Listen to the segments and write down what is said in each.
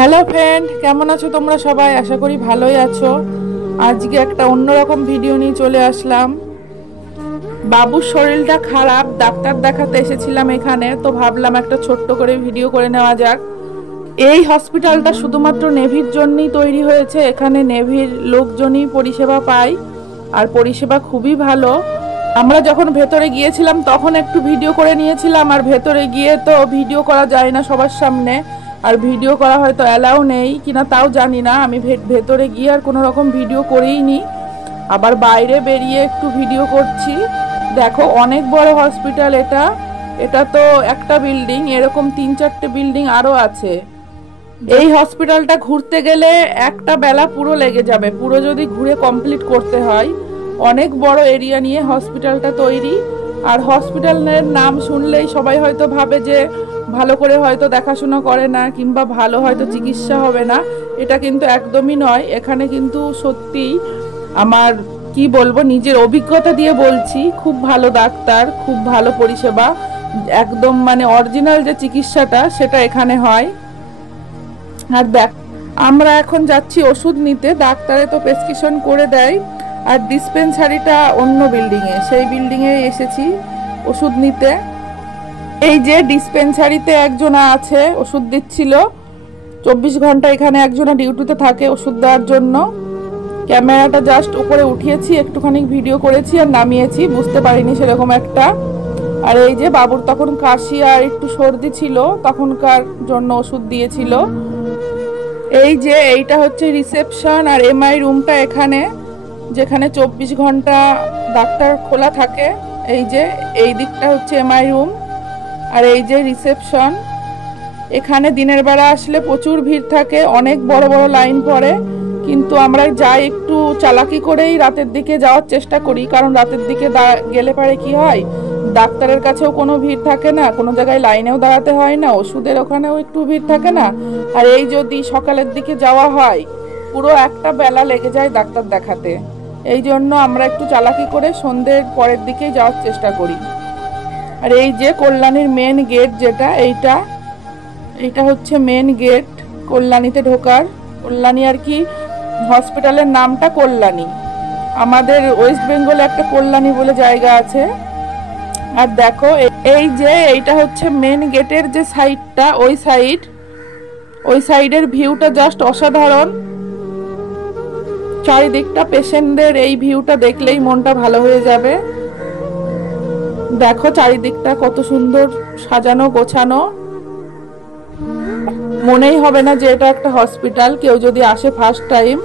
Hello friend, কেমন আছো তোমরা সবাই? আশা করি ভালোই আছো। আজকে একটা অন্যরকম ভিডিও নিয়ে চলে আসলাম। বাবুর শরীরটা খারাপ, ডাক্তার দেখাতে এসেছিলাম এখানে, তো ভাবলাম একটা ছোট্ট করে ভিডিও করে নেওয়া যাক। এই হসপিটালটা শুধুমাত্র নেভির জন্যই তৈরি হয়েছে। এখানে নেভির লোকজনই পরিষেবা পায়, আর পরিষেবা খুবই ভালো। আমরা যখন ভেতরে গিয়েছিলাম তখন একটু ভিডিও করে নিয়েছিলাম, আর ভেতরে গিয়ে তো ভিডিও করা যায় না সবার সামনে, আর ভিডিও করা হয়তো অ্যালাউ নেই কিনা তাও জানি না। আমি ভেতরে গিয়ে আর কোনো রকম ভিডিও করেই নি, আবার বাইরে বেরিয়ে একটু ভিডিও করছি। দেখো, অনেক বড় হসপিটাল এটা। এটা তো একটা বিল্ডিং, এরকম 3-4টে বিল্ডিং আরও আছে। এই হসপিটালটা ঘুরতে গেলে একটা বেলা পুরো লেগে যাবে, পুরো যদি ঘুরে কমপ্লিট করতে হয়। অনেক বড় এরিয়া নিয়ে হসপিটালটা তৈরি। আর হসপিটালের নাম শুনলেই সবাই হয়তো ভাবে যে ভালো করে হয়তো দেখাশোনা করে না, কিংবা ভালো হয়তো চিকিৎসা হবে না। এটা কিন্তু একদমই নয়। এখানে কিন্তু সত্যি আমার কি বলবো, নিজের অভিজ্ঞতা দিয়ে বলছি, খুব ভালো ডাক্তার, খুব ভালো পরিষেবা, একদম মানে অরিজিনাল যে চিকিৎসাটা সেটা এখানে হয়। আর দেখ, আমরা এখন যাচ্ছি ওষুধ নিতে। ডাক্তারে তো প্রেসক্রিপশন করে দেয়, আর ডিসপেন্সারিটা অন্য বিল্ডিংয়ে, সেই বিল্ডিংয়ে এসেছি ওষুধ নিতে। এই যে ডিসপেন্সারিতে একজনা আছে, ওষুধ দিচ্ছিল। 24 ঘন্টা এখানে একজনা ডিউটিতে থাকে ওষুধ দেওয়ার জন্য। ক্যামেরাটা জাস্ট উপরে উঠিয়েছি, একটুখানি ভিডিও করেছি আর নামিয়েছি, বুঝতে পারিনি সেরকম একটা। আর এই যে বাবুর তখন কাশি আর একটু সর্দি ছিল, তখনকার জন্য ওষুধ দিয়েছিল। এই যে এইটা হচ্ছে রিসেপশন, আর এমআই রুমটা এখানে, যেখানে 24 ঘন্টা ডাক্তার খোলা থাকে। এই যে এই দিকটা হচ্ছে এমআই রুম, আর এই যে রিসেপশন। এখানে দিনের বেলা আসলে প্রচুর ভিড় থাকে, অনেক বড় বড় লাইন পড়ে, কিন্তু আমরা যাই একটু চালাকি করেই রাতের দিকে যাওয়ার চেষ্টা করি, কারণ রাতের দিকে গেলে পারে কি হয়, ডাক্তারের কাছেও কোনো ভিড় থাকে না, কোনো জায়গায় লাইনেও দাঁড়াতে হয় না, ওষুধের ওখানেও একটু ভিড় থাকে না। আর এই যদি সকালের দিকে যাওয়া হয়, পুরো একটা বেলা লেগে যায় ডাক্তার দেখাতে। এই জন্য আমরা একটু চালাকি করে সন্ধ্যের পরের দিকেই যাওয়ার চেষ্টা করি। আর এই যে কল্যাণীর মেন গেট, যেটা এইটা হচ্ছে মেন গেট কল্যাণীতে ঢোকার। কল্যাণী আর কি, হসপিটালের নামটা কল্যাণী। আমাদের ওয়েস্ট বেঙ্গলে একটা কল্যাণী বলে জায়গা আছে। আর দেখো, এই যে এইটা হচ্ছে মেন গেটের যে সাইডটা, ওই সাইডের ভিউটা জাস্ট অসাধারণ। চারিদিকটা পেশেন্টদের এই ভিউটা দেখলেই মনটা ভালো হয়ে যাবে। দেখো চারিদিকটা কত সুন্দর সাজানো গোছানো, মনেই হবে না যে এটা একটা হসপিটাল, কেউ যদি আসে ফার্স্ট টাইম।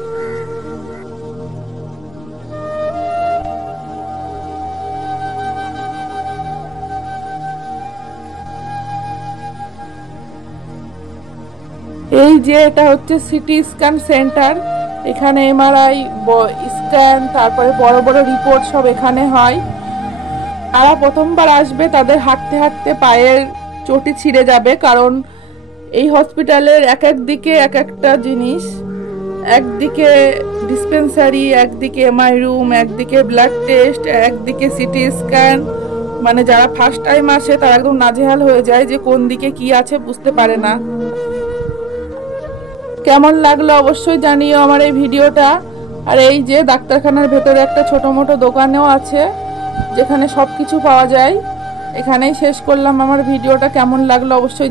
এই যে এটা হচ্ছে সিটি স্ক্যান সেন্টার। এখানে এমআরআই স্ক্যান, তারপরে বড় বড় রিপোর্ট সব এখানে হয়। যারা প্রথমবার আসবে তাদের হাঁটতে হাঁটতে পায়ের চটি ছিঁড়ে যাবে, কারণ এই হসপিটালের এক এক দিকে এক একটা জিনিস। একদিকে ডিসপেন্সারি, একদিকে এমআই রুম, একদিকে ব্লাড টেস্ট, একদিকে সিটি স্ক্যান। মানে যারা ফার্স্ট টাইম আসে তারা একদম নাজেহাল হয়ে যায় যে কোন দিকে কি আছে বুঝতে পারে না। কেমন লাগলো অবশ্যই জানিও আমার এই ভিডিওটা। আর এই যে ডাক্তারখানার ভেতরে একটা ছোট মোটো দোকানেও আছে, যেখানে সব কিছু পাওয়া যায়। এখানেই শেষ করলাম আমার ভিডিওটা। কেমন লাগলো অবশ্যই